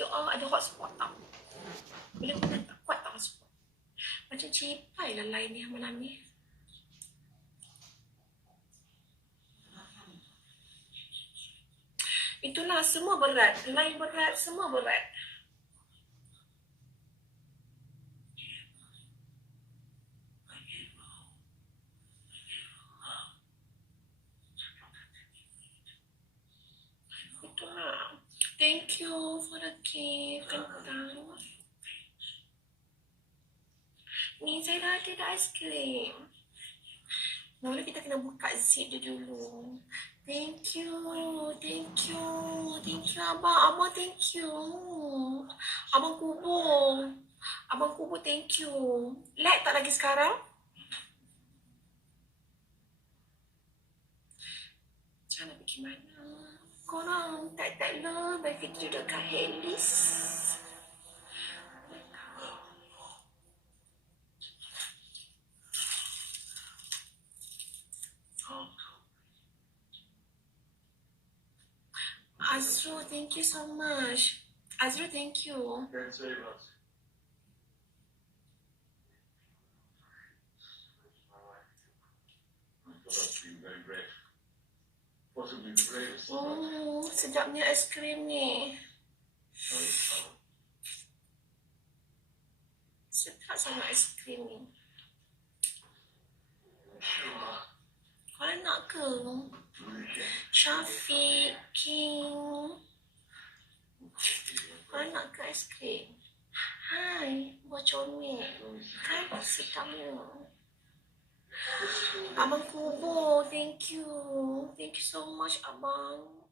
Doa ada hotspot tak? Bila kau tak kuat tak hotspot? Macam cipai lah line ni malam ni. Itulah, semua berat. Line berat, semua berat. Itulah. Thank you for the cake, kentang. Ni saya dah ada ais krim. Mula kita kena buka zip dia dulu. Thank you, thank you, thank you abang, abang thank you. Abang Kubu thank you. Like tak lagi sekarang? Macam nak pergi mana? Korang tak lah, bagi kita duduk kat Helis. Azrul, thank you so much. Azrul, thank you. Sedapnya es krim ni. Sedap sangat es krim ni. Korang nak ke? Syafiq, King. Korang nak ke es krim? Hai, buah comel. Kan sedapnya. Abang Kubo, thank you. Thank you so much, abang.